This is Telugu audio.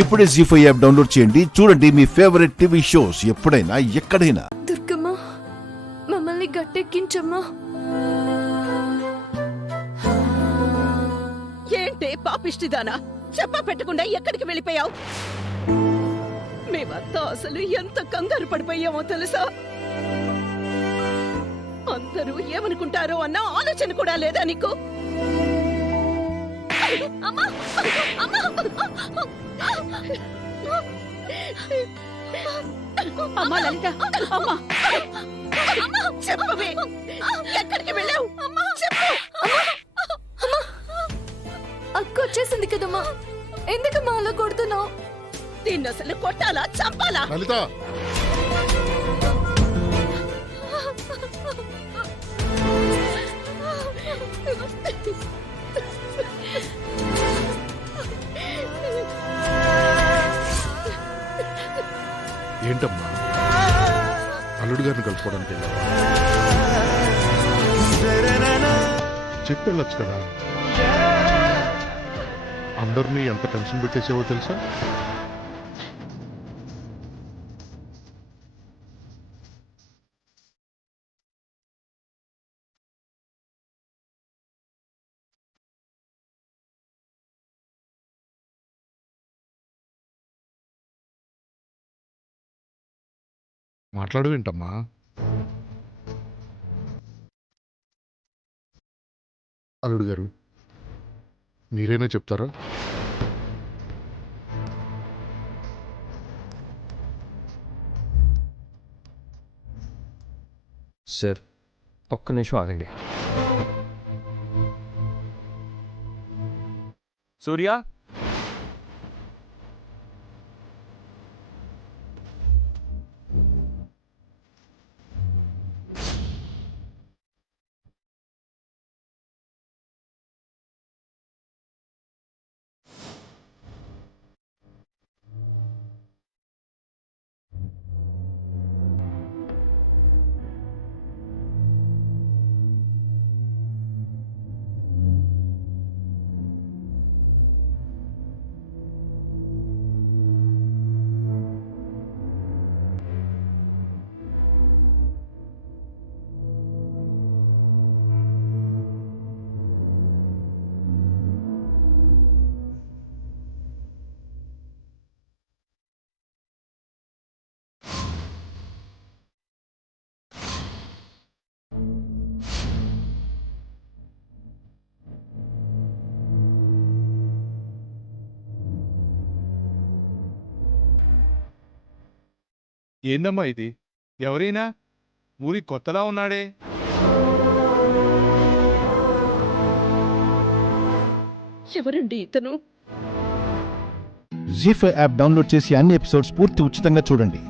ఇప్పుడే జీ5 యాప్ డౌన్లోడ్ చేయండి. చూడండి మీ ఫేవరెట్ టీవీ షోస్ ఎప్పుడైనా ఎక్కడైనా. దుర్గమ్మ, మమ్మల్ని గట్టెక్కించమ్మా. ఏంటే పాపిష్టిదానా, చెప్ప పెట్టకుండా ఎక్కడికి వెళ్ళిపోయావు? మేమంతా అసలు ఎంత కంగారు పడిపోయామో తెలుసా? అందరూ ఏమనుకుంటారో అన్న ఆలోచన కూడా లేదా నీకు? అమ్మా! అమ్మా! అమ్మా లలిత, అమ్మా! చెప్పవే, ఎక్కడికి వెళ్ళావు? చెప్పు. అక్క వచ్చేసింది కదమ్మా, ఎందుకమ్మా అలా కొడుతున్నావు? దీన్ని అసలు కొట్టాలా, చంపాలా? లలిత, ఏంటమ్మా అల్లుడు గారిని కలుసుకోవడానికి వెళ్ళావా? చెప్పెళ్ళొచ్చు కదా. అందరినీ ఎంత టెన్షన్ పెట్టేసేవో తెలుసా? మాట్లాడు ఏంటమ్మా? అల్లుడు గారు, మీరేనా చెప్తారా? సార్, ఒక్క నిమిషం ఆగండి. సూర్య, ఏందమ్మా ఇది? ఎవరైనా ఊరి కొత్తలా ఉన్నాడే. ఎవరండి ఇతను? జీ5 యాప్ డౌన్లోడ్ చేసి అన్ని ఎపిసోడ్స్ పూర్తి ఉచితంగా చూడండి.